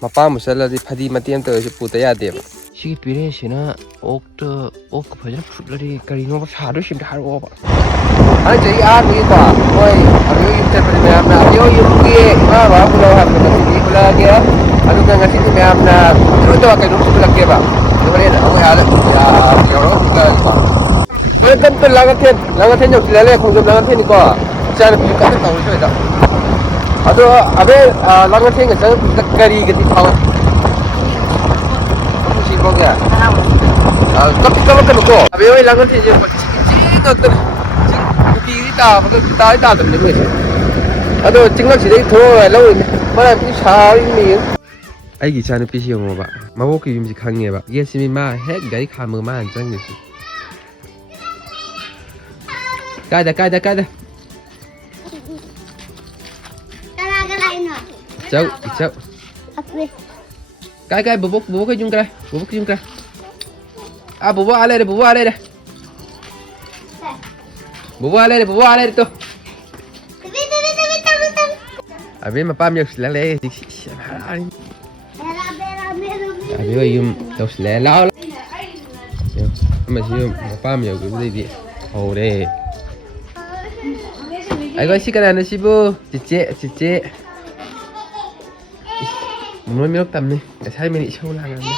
ꯃꯄꯥꯝ ꯃꯨꯁꯜꯂꯗꯤ ꯐꯗꯤ ꯃꯇꯦꯛ ꯑꯃꯇ ꯑꯣꯏꯔꯁꯨ ꯄꯨꯗ ꯌꯥꯗꯦꯕ ꯁꯤꯒꯤ ꯄꯤꯔꯦꯟꯁꯤꯅ ꯑꯣꯛꯀ ꯐꯖꯅ ꯐꯨꯠꯂꯗꯤ ꯀꯔꯤꯅꯣꯕ ꯁꯥꯗꯣꯏꯁꯤꯡꯗ ꯍꯥꯏꯔꯛꯑꯣꯕ ꯍꯟꯗꯛ ꯆꯍꯤ ꯑꯍꯥꯟꯕꯒꯤꯀꯣ ꯃꯣꯏ ꯑꯕꯤꯌꯣ ꯌꯨꯝ ꯆꯠꯄꯗꯤ ꯃꯌꯥꯝꯅ ꯑꯕꯤꯌꯣ ꯌꯨꯝꯒꯤ ꯏꯃꯥ ꯕꯕꯥ ꯄꯨꯜꯂꯛꯑꯣ ꯍꯥꯏꯕꯗꯣ ꯉꯁꯤꯗꯤ ꯄꯨꯜꯂꯛꯑꯒꯦ ꯑꯗꯨꯒ ꯉꯁꯤꯗꯤ ꯃꯌꯥꯝꯅ ꯑꯗꯨ ꯀꯩꯅꯣꯝꯁꯨ ꯄꯨꯜꯂꯛꯀꯦꯕ ꯑꯗꯨ ꯍꯣꯔꯦꯟ ꯑꯩꯈꯣꯏ ꯑꯥꯗ ꯌꯧꯔꯒ ꯄꯨꯜꯂꯛꯑꯒꯦꯀꯣ ꯍꯣꯔꯦꯟ ꯇꯞ ꯂꯥꯡꯉꯊꯦꯟ ꯌꯧꯁꯤꯜꯂꯛꯑꯦ ꯈꯣꯡꯖꯣꯝ ꯂꯥꯡꯉꯊꯦꯟꯅꯤꯀꯣ ꯏꯆꯥꯅꯨꯄꯤ ꯀꯟꯅ ꯇꯧꯔꯤ ꯁꯣꯏꯗ ꯑꯗꯣ ꯑꯕꯦ ꯂꯥꯡꯉꯊꯦꯟꯒ ꯆꯪꯉꯛꯄꯁꯤꯗ ꯀꯔꯤꯒꯗꯤ ꯐꯥꯎꯋꯦ ꯁꯤꯐꯥꯎꯒꯦ ꯀꯞꯂꯛꯀꯅꯨꯀꯣ ꯑꯕꯦ ꯍꯣꯏ ꯂꯥꯡꯉꯊꯦꯟꯁꯦ ꯆꯤꯡ ꯉꯥꯛꯇꯅꯦ ꯀꯨꯀꯤꯗꯤ ꯇꯥꯗꯕꯅꯦ ꯃꯣꯏꯁꯦ ꯑꯗꯣ ꯆꯤꯡꯂꯛꯁꯤꯗꯩ ꯊꯣꯛꯑꯒ ꯂꯧꯔꯤꯅꯦ ꯃꯔꯝꯗꯤ ꯁꯥꯔꯤꯅꯤ ꯑꯩꯒꯤ ꯏꯆꯥꯅꯨꯄꯤꯁꯤ ꯌꯦꯡꯉꯣꯕ ꯃꯕꯣꯛꯀꯤ ꯌꯨꯝꯁꯤ ꯈꯪꯉꯦꯕ ꯒꯦꯠꯁꯤꯃꯤ ꯃꯥ ꯍꯦꯛ ꯒꯥꯔꯤ ꯈꯥꯝꯃꯒ ꯃꯥꯅ ꯆꯪꯉꯤꯁꯤ ꯀꯥꯏꯗ ꯏꯆꯧ ꯀꯥꯏ ꯕꯣꯕꯣꯛ ꯌꯨꯝ ꯀꯥꯏ ꯕꯣꯕꯣꯛ ꯌꯨꯝ ꯀꯥꯏ ꯕꯣꯕꯣꯛ ꯑꯥ ꯂꯩꯔꯦ ꯕꯣꯕꯣꯛ ꯑꯥ ꯂꯩꯔꯦ ꯇꯣ ꯑꯕꯦ ꯃꯄꯥꯝ ꯌꯧꯁꯤꯜꯂꯛꯂꯦ ꯍꯧꯖꯤꯛꯁꯤ ꯌꯥꯝ ꯍꯔꯥꯎꯔꯤꯅꯤ ꯑꯕꯦ ꯍꯣꯏ ꯌꯨꯝ ꯌꯧꯁꯤꯜꯂꯛꯑꯦ ꯂꯥꯛꯑꯣ ꯑꯃꯁꯤ ꯌꯨꯝ ꯃꯄꯥꯝ ꯌꯧꯈꯤꯕꯗꯩꯗꯤ ꯍꯧꯔꯦ ꯑꯩꯈꯣꯏ ꯁꯤ ꯀꯅꯥꯅꯣ ꯁꯤꯕꯨ ꯆꯤꯆꯦ ꯅꯣꯏ ꯃꯤꯔꯣꯛ ꯇꯝꯅꯤ ꯉꯁꯥꯏ ꯃꯤꯅ ꯏꯁꯧ ꯂꯥꯡꯉꯝꯅꯤ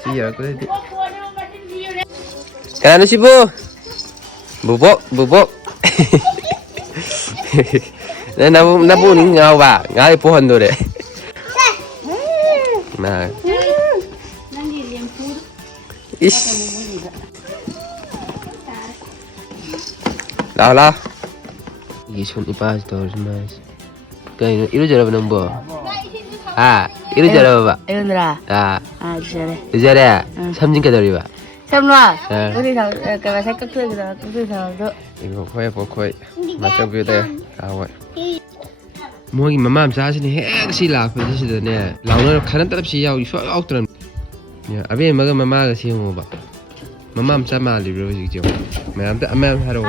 ꯁꯤ ꯌꯧꯔꯛꯄꯗꯩꯗꯤ ꯀꯅꯥꯅꯣ ꯁꯤꯕꯨ ꯕꯨꯕꯣꯛ ꯅꯕꯨꯅꯤ ꯉꯥꯎꯕ ꯉꯥꯏ ꯄꯣꯍꯟꯗꯣꯔꯦ 이씨. 나와라. 이게 손 이빠지 떨어지면 그냥 이러저러 보는 뭐. 이러저러 봐. 이러느라. 이러저러. 삼진 깨달이 봐. 삼라. 우리 그 색깔 우리 사람도. 이거 거의 거의 맞죠 그대. 가와. 뭐기 맘마 자신이 핵시 라프지시더네. 라우너 가는 따라시 야우 이소 아웃더는. 야, 아베 먹은 맘마가 시험 봐. 맘마 참아 리뷰 지죠. 매암 매암 하러.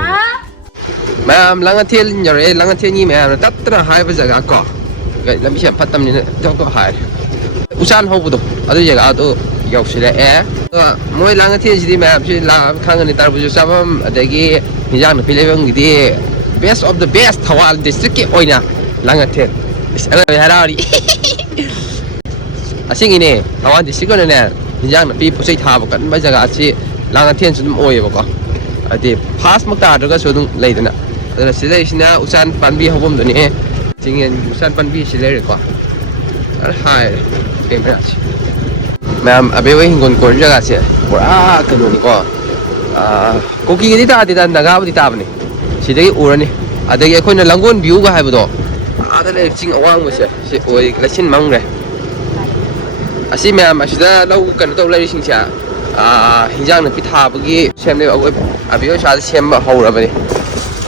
매암 랑아텔 여래 랑아텔이 매암 따뜻한 하이브 자가 거. 그러니까 남시 팟담니는 저거 하이. 우산 호부도 아주 제가 아도 역시래 에. 뭐이 랑아텔지디 매암시 라 칸간이 따라부죠 사범 아대기 이장 필레병기디 best of the best 타왈 디스트릭이 오이나 랑아텔. 하라리. 아싱이네 타왈 디스트릭은 인장 비 포세이 타고 간 바자가 아치 랑아텐 좀 오예버거 아디 파스 먹다 아들가서 좀 레이드나 그래서 시대시나 우산 반비 호범도니 징엔 우산 반비 실레르거 하이 게임하지 맘 아베웨 힌곤 콜자가세 보라 그노니거 고기기 다디다 나가부디 따ꯕ니 시대기 우라니 아데기 ꯑꯩꯈꯣꯏꯅ ꯂꯥꯡꯒꯣꯜ ꯚ꯭ꯌꯨꯒ ꯍꯥꯏꯕꯗꯣ 아다 ꯂꯩ ꯆꯤꯡ ꯑꯋꯥꯡꯕꯁꯦ ꯁꯤ ꯑꯣꯏ ꯂꯩꯁꯤꯟ ꯃꯪꯒ꯭ꯔꯦ ꯑꯁꯤ ꯃꯌꯥꯝ ꯑꯁꯤꯗ ꯂꯧ ꯀꯩꯅꯣ ꯇꯧ ꯂꯩꯔꯤꯁꯤꯡꯁꯦ ꯍꯤꯟꯖꯥꯡ ꯅꯥꯄꯤ ꯊꯥꯕꯒꯤ ꯁꯦꯝꯅꯦꯕ ꯑꯕꯤꯌꯣ ꯁꯥꯗ ꯁꯦꯝꯕ ꯍꯧꯔꯕꯅꯤ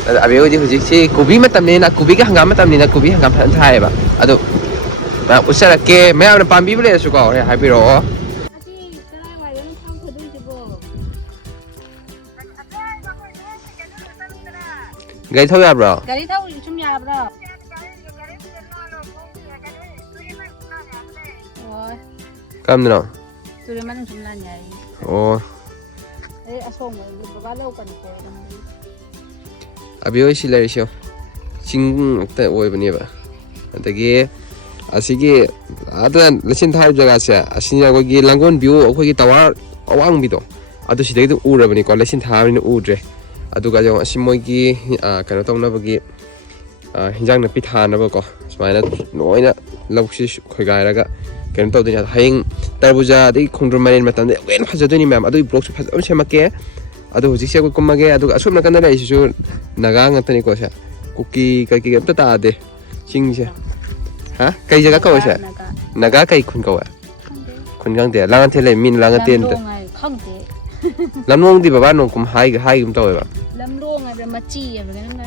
ꯑꯗ ꯑꯕꯤꯌꯣꯗꯤ ꯍꯧꯖꯤꯛꯁꯤ ꯀꯣꯕꯤ ꯃꯇꯝꯅꯤꯅ ꯀꯣꯕꯤꯒ ꯍꯪꯒꯥꯝ ꯃꯇꯝꯅꯤꯅ ꯀꯣꯕꯤ ꯍꯪꯒꯥꯝ ꯐꯖꯅ ꯊꯥꯏꯌꯦꯕ ꯑꯗꯣ ꯎꯠꯆꯔꯛꯀꯦ ꯃꯌꯥꯝꯅ ꯄꯥꯝꯕꯤꯕ ꯂꯩꯔꯁꯨꯀꯣ ꯍꯣꯔꯦꯟ ꯍꯥꯏꯕꯤꯔꯛꯑꯣ ꯒꯥꯔꯤ ꯊꯧ ꯌꯥꯕ꯭ꯔꯣ? ꯒꯥꯔꯤ ꯊꯧ ꯁꯨꯝ ꯌꯥꯕ꯭ꯔꯣ? ꯀꯔꯝꯗꯅꯣ? ꯇꯨꯔꯦꯟ ꯃꯅꯨꯡ ꯁꯨꯝ ꯂꯥꯟ ꯌꯥꯏ. ꯑꯣ. ꯑꯩ ꯑꯁꯣꯝ ꯕꯕꯥ ꯂꯧ ꯀꯟꯅ ꯑꯕꯤꯌꯣ ꯁꯤ ꯂꯩꯔꯤꯁꯦ ꯆꯤꯡ ꯉꯥꯛꯇ ꯑꯣꯏꯕꯅꯦꯕ. ꯑꯗꯒꯤ ꯑꯁꯤꯒꯤ ꯑꯗ ꯂꯩꯆꯤꯟ ꯊꯥꯔꯤꯕ ꯖꯒꯥꯁꯦ ꯑꯁꯤꯅ ꯑꯩꯈꯣꯏꯒꯤ ꯂꯥꯡꯒꯣꯜ ꯚ꯭ꯌꯨ ꯑꯩꯈꯣꯏꯒꯤ ꯇꯋꯥꯔ ꯑꯋꯥꯡꯕꯤꯗꯣ ꯑꯗꯨ ꯁꯤꯗꯩꯗ ꯎꯔꯕꯅꯤꯀꯣ ꯂꯩꯆꯤꯟ ꯊꯥꯕꯅꯤꯅ ꯎꯗ꯭ꯔꯦ. ꯑꯗꯨꯒ ꯑꯁꯤ ꯃꯣꯏꯒꯤ ꯀꯩꯅꯣ ꯇꯧꯅꯕꯒꯤ ꯍꯤꯟꯖꯥꯡ ꯅꯥꯄꯤ ꯊꯥꯅꯕꯀꯣ ꯁꯨꯃꯥꯏꯅ ꯂꯣꯏꯅ ꯂꯧꯁꯤ ꯈꯣꯏꯒꯥꯏꯔꯒ ꯀꯩꯅꯣ ꯇꯧꯗꯣꯏꯅꯤ. ꯍꯌꯦꯡ ꯇꯔꯕꯨꯖꯥ ꯑꯗꯒꯤ ꯈꯣꯡꯗ꯭ꯔꯨꯝ ꯃꯥꯏꯔꯦꯟ ꯃꯇꯝꯗ ꯍꯦꯟꯅ ꯐꯖꯗꯣꯏꯅꯤ ꯃꯌꯥꯝ. ꯑꯗꯨꯒꯤ ꯕ꯭ꯂꯣꯛꯁꯨ ꯐꯖꯅ ꯁꯦꯝꯃꯛꯀꯦ. ꯑꯗꯣ ꯍꯧꯖꯤꯛꯁꯦ ꯑꯩꯈꯣꯏ ꯀꯨꯝꯃꯒꯦ. ꯑꯗꯨꯒ ꯑꯁꯣꯝ ꯅꯥꯀꯟꯗ ꯂꯩꯔꯤꯁꯤꯁꯨ ꯅꯥꯒꯥ ꯉꯥꯛꯇꯅꯤꯀꯣ ꯁꯦ. ꯀꯨꯀꯤ ꯀꯩꯀꯩ ꯑꯝꯇ ꯇꯥꯗꯦ ꯆꯤꯡꯁꯦ. ꯍꯥ ꯀꯩ ꯖꯒꯥ ꯀꯧꯋꯦ ꯁꯦ? ꯅꯥꯒꯥ ꯀꯩ ꯈꯨꯟ ꯀꯧꯋꯦ? ꯈꯨꯟ ꯈꯪꯗꯦ. ꯂꯥꯡꯉꯊꯦꯜ ꯂꯩ ꯃꯤꯅ ꯂꯥꯡꯉꯊꯦꯜꯗ. ꯈꯪꯗꯦ. ꯂꯝꯂꯣꯡꯗꯤ ꯕꯕꯥ ꯅꯣꯡꯀꯨꯝ ꯍꯥꯏꯒꯨꯝ ꯇꯧꯋꯦꯕ. ꯂꯝꯂꯣꯡ ꯍꯥꯏꯕ꯭ꯔꯥ ꯃꯆꯤ ꯍꯥꯏꯕ꯭ꯔꯥ ꯀꯩꯅꯣꯝ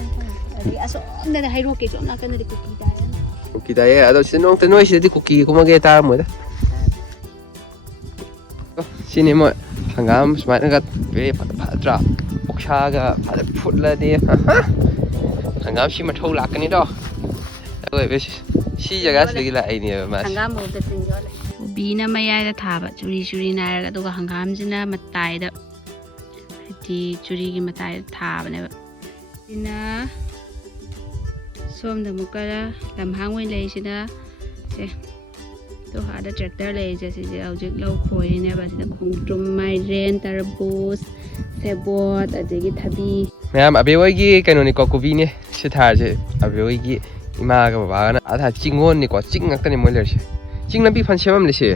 ꯑꯗꯒꯤ ꯑꯁꯣꯝꯗꯅ ꯍꯩꯔꯣꯛꯀꯤ ꯁꯣꯝ ꯅꯥꯀꯟꯗꯗꯤ ꯀꯨꯀꯤ ꯇꯥꯏꯌꯦ. ꯀꯨꯀꯤ ꯇꯥꯏꯌꯦ. ꯑꯗꯣ ꯁꯤꯗ ꯅꯣꯡꯇ ꯅꯣꯏ ꯁꯤꯗꯗꯤ ꯀꯨꯀꯤ ꯀꯨꯝꯃꯒꯦ ꯇꯥꯔꯝꯃꯣꯏꯗ.ꯁꯤꯅꯤ ꯃꯣꯏ ꯍꯪꯒꯥꯝ ꯁꯨꯃꯥꯏꯅꯒ ꯐꯠꯇ꯭ꯔꯥ ꯑꯣꯛꯁꯥꯒ ꯐꯖꯅ ꯐꯨꯠꯂꯗꯤ ꯍꯪꯒꯥꯝ ꯁꯤ ꯃꯊꯧ ꯂꯥꯛꯀꯅꯤꯗꯣ. ꯁꯤ ꯖꯒꯥꯁꯤꯗꯒꯤ ꯂꯥꯛꯏꯅꯦꯕ ꯃꯥꯁꯤ. ꯍꯪꯒꯥꯝ ꯃꯔꯨꯗ ꯇꯤꯟ ꯌꯣꯜꯂꯦ. ꯀꯣꯕꯤꯅ ꯃꯌꯥꯏꯗ ꯊꯥꯕ ꯆꯨꯔꯤ ꯅꯥꯏꯔꯒ ꯑꯗꯨꯒ ꯍꯪꯒꯥꯝꯁꯤꯅ ꯃꯇꯥꯏꯗ ꯍꯥꯏꯗꯤ ꯆꯨꯔꯤꯒꯤ ꯃꯇꯥꯏꯗ ꯊꯥꯕꯅꯦꯕ ꯁꯤꯅ ꯁꯣꯝꯗ ꯑꯃꯨꯛꯀ ꯂꯝꯍꯥꯡ ꯑꯣꯏꯅ ꯂꯩꯔꯤꯁꯤꯅ ꯁꯦ ꯑꯥꯗ ꯇ꯭ꯔꯦꯛꯇꯔ ꯂꯩꯔꯤꯁꯦ ꯁꯤꯁꯦ ꯍꯧꯖꯤꯛ ꯂꯧ ꯈꯣꯏꯔꯤꯅꯦꯕ ꯁꯤꯗ ꯈꯣꯡꯗ꯭ꯔꯨꯝ ꯃꯥꯏꯔꯦꯟ ꯇꯔꯕꯨꯁ ꯁꯦꯕꯣꯠ ꯑꯗꯒꯤ ꯊꯕꯤ ꯃꯌꯥꯝ ꯑꯕꯦ ꯍꯣꯏꯒꯤ ꯀꯩꯅꯣꯅꯤꯀꯣ ꯀꯣꯕꯤꯅꯦ ꯁꯤ ꯊꯥꯔꯤꯁꯦ ꯑꯕꯦ ꯍꯣꯏꯒꯤ ꯏꯃꯥꯒ ꯕꯕꯥꯒꯅ ꯑꯥ ꯆꯤꯡꯒꯣꯟꯅꯤꯀꯣ ꯆꯤꯡ ꯉꯥꯛꯇꯅꯤ ꯃꯣꯏ ꯂꯩꯔꯤꯁꯦ ꯆꯤꯡ ꯂꯝꯕꯤ ꯐꯟ ꯁꯦꯝꯃꯝꯂꯤꯁꯦ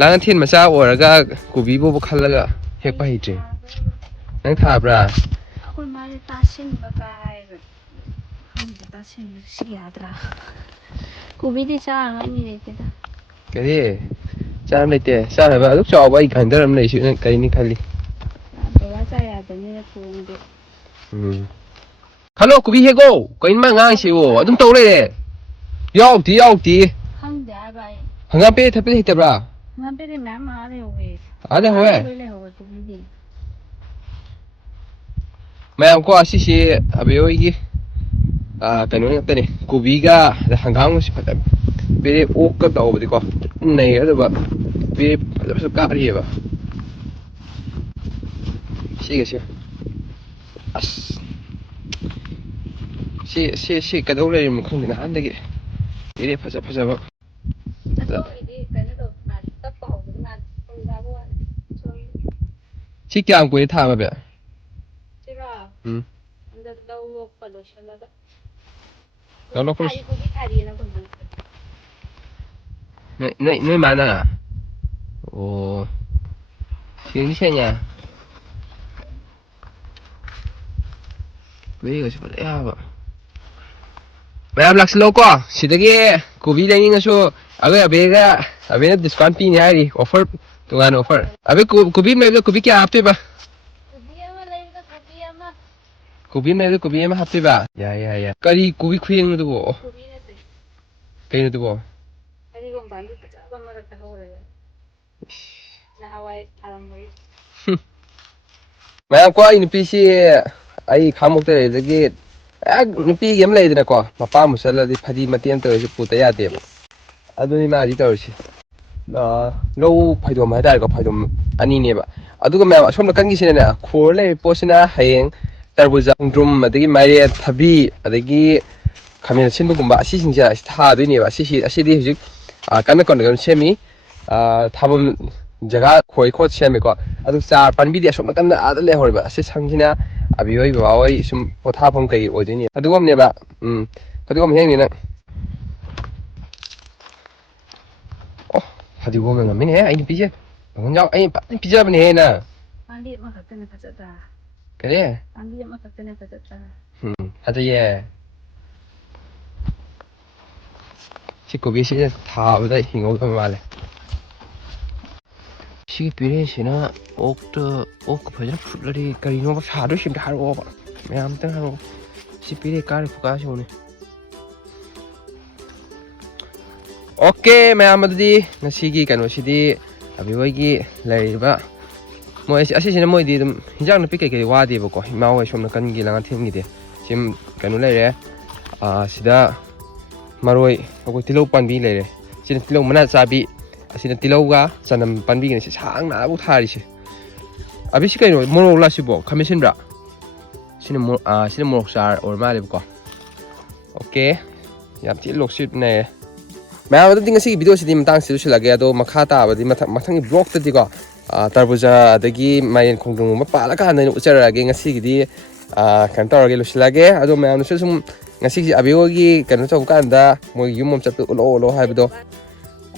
ꯂꯥꯡꯉꯊꯦꯟ ꯃꯆꯥ ꯑꯣꯏꯔꯒ ꯀꯣꯕꯤꯕꯨ ꯈꯜꯂꯒ ꯍꯦꯛꯄ ꯍꯩꯇ꯭ꯔꯤ ꯅꯪ ꯊꯥꯕ꯭ꯔꯥ ꯑꯩꯈꯣꯏ ꯃꯥꯁꯦ ꯇꯥꯁꯤꯟꯕ ꯀꯥꯏꯕ ꯈꯪꯗꯦ ꯇꯥꯁꯤꯟꯕꯁꯤ ꯌꯥꯗ꯭ꯔꯥ ꯀꯣꯕꯤꯗꯤ ꯆꯥꯅꯉꯥꯏ ꯂꯩꯇꯦꯗ ꯀꯔꯤ ꯆꯥꯅ ꯂꯩꯇꯦ ꯆꯥꯅꯕ ꯑꯗꯨꯛ ꯆꯥꯎꯕ ꯑꯩ ꯈꯟꯗꯔ ꯑꯃ ꯂꯩꯁꯤ ꯅꯪ ꯀꯔꯤꯅꯤ ꯈꯜꯂꯤ ꯕꯕꯥ ꯆꯥ ꯌꯥꯗꯕꯅꯤꯅ ꯊꯣꯡꯗꯦ ꯈꯜꯂꯣ ꯀꯣꯕꯤ ꯍꯦꯛꯀꯣ ꯀꯩꯅꯣ ꯃꯥ ꯉꯥꯡꯉꯤꯁꯤꯕꯣ ꯑꯗꯨꯝ ꯇꯧ ꯂꯩꯔꯦ ꯌꯥꯎꯗꯦ ꯈꯪꯗꯦ ꯍꯥꯏꯕ ꯑꯩ ꯍꯪꯒꯥꯝ ꯄꯦꯔꯦ ꯊꯠꯄꯗꯤ ꯍꯩꯇꯕ꯭ꯔꯥ ꯍꯪꯒꯥꯝ ꯄꯦꯔꯦ ꯃꯌꯥꯝ ꯑꯥ ꯂꯩꯍꯧꯋꯦ ꯑꯥ ꯂꯩꯍꯧꯋꯦ ꯂꯣꯏ ꯂꯩꯍꯧꯋꯦ ꯀꯣꯕꯤꯗꯤ ꯃꯌꯥꯝꯀꯣ ꯑꯁꯤꯁꯤ ꯑꯕꯦ ꯍꯣꯏꯒꯤ ꯀꯩꯅꯣ ꯉꯥꯛꯇꯅꯤ ꯀꯣꯕꯤꯒ ꯍꯪꯒꯥꯝꯒꯁꯤ ꯐꯖꯅ ꯄꯦꯔꯦ ꯑꯣꯛꯀ ꯇꯧꯕꯗꯤꯀꯣ ꯅꯩ ꯑꯗꯨꯒ ꯄꯦꯔꯦ ꯐꯖ ꯀꯥꯔꯤꯑꯕ ꯁꯤꯒꯁꯦ ꯑꯁ ꯁꯤ ꯀꯩꯗꯧ ꯂꯩꯔꯤꯅꯣ ꯈꯪꯗꯦ ꯅꯍꯥꯟꯗꯒꯤ ꯄꯦꯔꯦ ꯐꯖꯕ ꯁꯤ ꯀꯌꯥꯝ ꯀꯨꯏꯔꯦ ꯊꯥꯕ ꯑꯕꯦ ꯍꯟꯗꯛ ꯂꯧ ꯂꯣꯛꯄ ꯂꯣꯏꯁꯤꯜꯂꯒ ꯂꯧ ꯂꯣꯛꯄ ꯀꯣꯕꯤ ꯊꯥꯔꯤꯑꯅ ꯑꯩꯈꯣꯏ ꯅꯣꯏ ꯃꯥꯅ ꯑꯣ ꯁꯦꯡꯗꯤ ꯁꯦꯡꯉꯦ ꯀꯣꯕꯤꯒꯁꯨ ꯐꯖ ꯌꯥꯕ ꯃꯌꯥꯝ ꯂꯥꯛꯁꯤꯜꯂꯛꯑꯣꯀꯣ ꯁꯤꯗꯒꯤ ꯀꯣꯕꯤ ꯂꯩꯅꯤꯡꯉꯁꯨ ꯑꯕꯦꯅ ꯗꯤꯁꯀꯥꯎꯟ ꯄꯤꯅꯤ ꯍꯥꯏꯔꯤ ꯑꯣꯐꯔ ꯇꯣꯉꯥꯟꯅ ꯑꯣꯐꯔ ꯑꯕꯦ ꯀꯣꯕꯤ ꯃꯌꯥꯝꯗ ꯀꯣꯕꯤ ꯀꯌꯥ ꯍꯥꯞꯇꯣꯏꯕ ꯀꯣꯕꯤ ꯑꯃ ꯂꯩꯕꯗ ꯀꯣꯕꯤ ꯑꯃ ꯀꯣꯕꯤ ꯃꯌꯥꯝꯗ ꯀꯣꯕꯤ ꯑꯃ ꯍꯥꯞꯇꯣꯏꯕ ꯌꯥꯏ ꯀꯔꯤ ꯀꯣꯕꯤ ꯈꯨꯌꯦꯡꯅꯣ ꯑꯗꯨꯕꯣ ꯀꯣꯕꯤ ꯅꯠꯇꯦ ꯀꯩꯅꯣ ꯑꯗꯨꯕꯣ ꯐꯗꯤꯒꯣꯝ ꯄꯥꯝꯕꯤ ꯐꯖꯕ ꯃꯔꯛꯇ ꯍꯧꯔꯦ ꯅꯍꯥꯟꯋꯥꯏ ꯊꯥꯔꯝꯕꯒꯤ ꯃꯌꯥꯝꯀꯣ ꯑꯩ ꯅꯨꯄꯤꯁꯤ ꯑꯩ ꯈꯥꯉꯕꯣꯛꯇ ꯂꯩꯕꯗꯒꯤ ꯍꯦꯛ ꯅꯨꯄꯤꯒꯤ ꯑꯃ ꯂꯩꯗꯅꯀꯣ ꯃꯄꯥꯝꯕꯨ ꯆꯠꯂꯗꯤ ꯐꯗꯤ ꯃꯇꯦꯛ ꯑꯃ ꯇꯧꯔꯁꯨ ꯄꯨꯗ ꯌꯥꯗꯦꯕ ꯑꯗꯨꯅꯤ ꯃꯥ ꯍꯧꯖꯤꯛ ꯇꯧꯔꯤꯁꯤ ꯂꯧ ꯐꯩꯗꯣꯝ ꯍꯥꯏꯇꯥꯔꯦꯀꯣ ꯐꯩꯗꯣꯝ ꯑꯅꯤꯅꯦꯕ ꯑꯗꯨꯒ ꯃꯌꯥꯝ ꯑꯁꯣꯝ ꯅꯥꯀꯟꯒꯤꯁꯤꯅꯅꯦ ꯈꯣꯔ ꯂꯩꯔꯤꯕ ꯄꯣꯠꯁꯤꯅ ꯍꯌꯦꯡ ꯇꯔꯕꯨꯖꯥ ꯈꯣꯡꯗ꯭ꯔꯨꯝ ꯑꯗꯒꯤ ꯃꯥꯏꯔꯦꯟ ꯊꯕꯤ ꯑꯗꯒꯤ ꯈꯥꯃꯦꯟ ꯑꯁꯤꯟꯕꯒꯨꯝꯕ ꯑꯁꯤꯁꯤꯡꯁꯦ ꯊꯥꯗꯣꯏꯅꯦꯕ ꯑꯁꯤꯗꯤ ꯍꯧꯖꯤꯛ ꯀꯟꯅ ꯁꯦꯝꯃꯤ ꯊꯥꯐꯝ ꯖꯒꯥ ꯈꯣꯏ ꯈꯣꯠ ꯁꯦꯝꯃꯤꯀꯣ ꯑꯗꯨ ꯆꯥꯔ ꯄꯥꯟꯕꯤꯗꯤ ꯑꯁꯣꯝ ꯅꯥꯀꯟꯗ ꯑꯥꯗ ꯂꯩꯍꯧꯔꯤꯕ ꯑꯁꯤ ꯁꯪꯁꯤꯅ ꯑꯕꯤꯍꯣꯏ ꯕꯕꯥꯍꯣꯏ ꯁꯨꯝ ꯄꯣꯊꯥꯐꯝ ꯀꯩ ꯑꯣꯏꯗꯣꯏꯅꯤ ꯑꯗꯨꯒꯨꯝꯅꯦꯕ ꯐꯗꯤꯒꯣꯝ ꯍꯦꯛꯅꯤ ꯅꯪ ꯑꯣ ꯐꯗꯤꯒꯣꯝꯅ ꯉꯝꯃꯤꯅꯦꯍꯦ ꯑꯩ ꯅꯨꯄꯤꯁꯦ ꯑꯩ ꯐꯖꯅ ꯄꯤꯖꯕꯅꯦꯍꯦ ꯅꯪ ꯄꯥꯝꯕꯤ ꯑꯃꯈꯛꯇꯅ ꯐꯖꯗ꯭ꯔꯥ ꯀꯔꯤ ꯄꯥꯝꯕꯤ ꯑꯃꯈꯛꯇꯅ ꯐꯖꯗ꯭ꯔꯥ ꯐꯖꯩꯌꯦ ꯁꯤ ꯀꯣꯕꯤꯁꯤꯁꯦ ꯊꯥꯕꯗ ꯍꯤꯡꯍꯧꯗꯕ ꯃꯥꯜꯂꯦ ꯁꯤꯒꯤ ꯄꯦꯔꯦꯁꯤꯅ ꯑꯣꯛꯀ ꯐꯖꯅ ꯐꯨꯠꯂꯗꯤ ꯀꯔꯤꯅꯣꯕ ꯁꯥꯗꯣꯏꯁꯤ ꯑꯝꯇ ꯍꯥꯏꯔꯛꯑꯣꯕ ꯃꯌꯥꯝ ꯑꯝꯇꯪ ꯍꯥꯏꯔꯛꯑꯣ ꯁꯤ ꯄꯦꯔꯦ ꯀꯥꯔꯤ ꯈꯨꯀꯥꯁꯤ ꯌꯦꯡꯉꯨꯅꯦ ꯑꯣꯀꯦ ꯃꯌꯥꯝ ꯑꯗꯨꯗꯤ ꯉꯁꯤꯒꯤ ꯀꯩꯅꯣꯁꯤꯗꯤ ꯑꯕꯦꯍꯣꯏꯒꯤ ꯂꯩꯔꯤꯕ ꯃꯣꯏ ꯑꯁꯤꯁꯤꯅ ꯃꯣꯏꯗꯤ ꯑꯗꯨꯝ ꯍꯤꯟꯖꯥꯡ ꯅꯥꯄꯤ ꯀꯩꯀꯩ ꯋꯥꯗꯦꯕꯀꯣ ꯏꯃꯥ ꯍꯣꯏ ꯁꯣꯝ ꯅꯥꯀꯟꯒꯤ ꯂꯥꯡꯉꯊꯦꯟꯒꯤꯗꯤ ꯁꯤꯝ ꯀꯩꯅꯣ ꯂꯩꯔꯦ ꯁꯤꯗ ꯃꯔꯣꯏ ꯑꯩꯈꯣꯏ ꯇꯤꯜꯍꯧ ꯄꯥꯝꯕꯤ ꯂꯩꯔꯦ ꯁꯤꯅ ꯇꯤꯜꯍꯧ ꯃꯅꯥ ꯆꯥꯕꯤ ꯑꯁꯤꯅ ꯇꯤꯜꯍꯧꯒ ꯆꯅꯝ ꯄꯥꯝꯕꯤꯒꯅꯤ ꯁꯤ ꯁꯥꯡꯅꯕꯨ ꯊꯥꯔꯤꯁꯦ ꯑꯕꯤ ꯁꯤ ꯀꯩꯅꯣ ꯃꯣꯔꯣꯛ ꯂꯥꯁꯤꯕꯣ ꯈꯥꯃꯦꯟꯁꯤꯟꯕ꯭ꯔꯥ ꯁꯤꯅ ꯃꯣꯔꯣꯛ ꯆꯥꯔ ꯑꯣꯏꯔ ꯃꯥꯜꯂꯦꯕꯀꯣ ꯑꯣꯀꯦ ꯌꯥꯝ ꯊꯤꯅ ꯂꯣꯛꯁꯤꯠꯅꯩꯌꯦ ꯃꯌꯥꯝ ꯑꯗꯨꯗꯤ ꯉꯁꯤꯒꯤ ꯚꯤꯗꯤꯑꯣꯁꯤꯗꯤ ꯃꯇꯥꯡꯁꯤꯗ ꯂꯣꯏꯁꯤꯜꯂꯒꯦ ꯑꯗꯣ ꯃꯈꯥ ꯇꯥꯕꯗꯤ ꯃꯊꯪꯒꯤ ꯕ꯭ꯂꯣꯛꯇꯗꯤꯀꯣ ꯇꯔꯕꯨꯖꯥ ꯑꯗꯒꯤ ꯃꯥꯏꯔꯦꯟ ꯈꯣꯡꯗ꯭ꯔꯨꯝꯒꯨꯝꯕ ꯄꯥꯜꯂꯀꯥꯟꯗ ꯑꯩꯅ ꯎꯠꯆꯔꯛꯑꯒꯦ ꯉꯁꯤꯒꯤꯗꯤ ꯀꯩꯅꯣ ꯇꯧꯔꯒꯦ ꯂꯣꯏꯁꯤꯜꯂꯒꯦ ꯑꯗꯣ ꯃꯌꯥꯝꯅꯁꯨ ꯁꯨꯝ ꯉꯁꯤꯁꯦ ꯑꯕꯦꯍꯣꯏꯒꯤ ꯀꯩꯅꯣ ꯇꯧꯕ ꯀꯥꯟꯗ ꯃꯣꯏꯒꯤ ꯌꯨꯝ ꯑꯃ ꯆꯠꯄ ꯎꯠꯂꯛꯑꯣ ꯍꯥꯏꯕꯗꯣ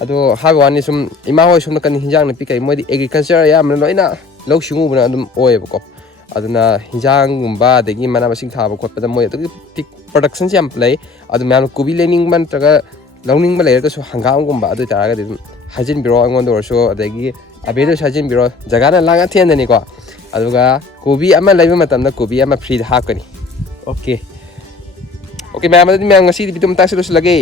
ꯑꯗꯣ ꯍꯥꯏꯕ ꯋꯥꯅꯤ ꯁꯨꯝ ꯏꯃꯥ ꯍꯣꯏ ꯁꯣꯝ ꯅꯥꯀꯟ ꯍꯤꯟꯖꯥꯡ ꯅꯥꯄꯤ ꯀꯩ ꯃꯣꯏꯗꯤ ꯑꯦꯒ꯭ꯔꯤꯀꯜꯆꯔ ꯑꯌꯥꯝꯕꯅ ꯂꯣꯏꯅ ꯂꯧꯎ ꯁꯤꯡꯎꯕꯅ ꯑꯗꯨꯝ ꯑꯣꯏꯌꯦꯕꯀꯣ ꯑꯗꯨꯅ ꯍꯤꯟꯖꯥꯡꯒꯨꯝꯕ ꯑꯗꯒꯤ ꯃꯅꯥ ꯃꯁꯤꯡ ꯊꯥꯕ ꯈꯣꯠꯄꯗ ꯃꯣꯏ ꯑꯗꯨꯛꯀꯤ ꯃꯇꯤꯛ ꯄ꯭ꯔꯗꯛꯁꯟꯁꯦ ꯌꯥꯝ ꯂꯩ ꯑꯗꯨ ꯃꯌꯥꯝꯅ ꯀꯣꯕꯤ ꯂꯩꯅꯤꯡꯕ ꯅꯠꯇ꯭ꯔꯒ ꯂꯧꯅꯤꯡꯕ ꯂꯩꯔꯒꯁꯨ ꯍꯪꯒꯥꯝꯒꯨꯝꯕ ꯑꯗꯨ ꯑꯣꯏꯇꯥꯔꯒꯗꯤ ꯑꯗꯨꯝ ꯍꯥꯏꯖꯤꯟꯕꯤꯔꯣ ꯑꯩꯉꯣꯟꯗ ꯑꯣꯏꯔꯁꯨ ꯑꯗꯒꯤ ꯑꯕꯦꯗꯁꯨ ꯍꯥꯏꯖꯤꯟꯕꯤꯔꯣ ꯖꯒꯥꯅ ꯂꯥꯡꯉꯊꯦꯟꯗꯅꯤꯀꯣ ꯑꯗꯨꯒ ꯀꯣꯕꯤ ꯑꯃ ꯂꯩꯕ ꯃꯇꯝꯗ ꯀꯣꯕꯤ ꯑꯃ ꯐ꯭ꯔꯤꯗ ꯍꯥꯞꯀꯅꯤ ꯑꯣꯀꯦ ꯃꯌꯥꯝ ꯑꯗꯨꯗꯤ ꯃꯌꯥꯝ ꯉꯁꯤꯗꯤ ꯚꯤꯗꯤꯑꯣ ꯃꯇꯥꯡꯁꯤꯗ ꯂꯣꯏꯁꯤꯜꯂꯒꯦ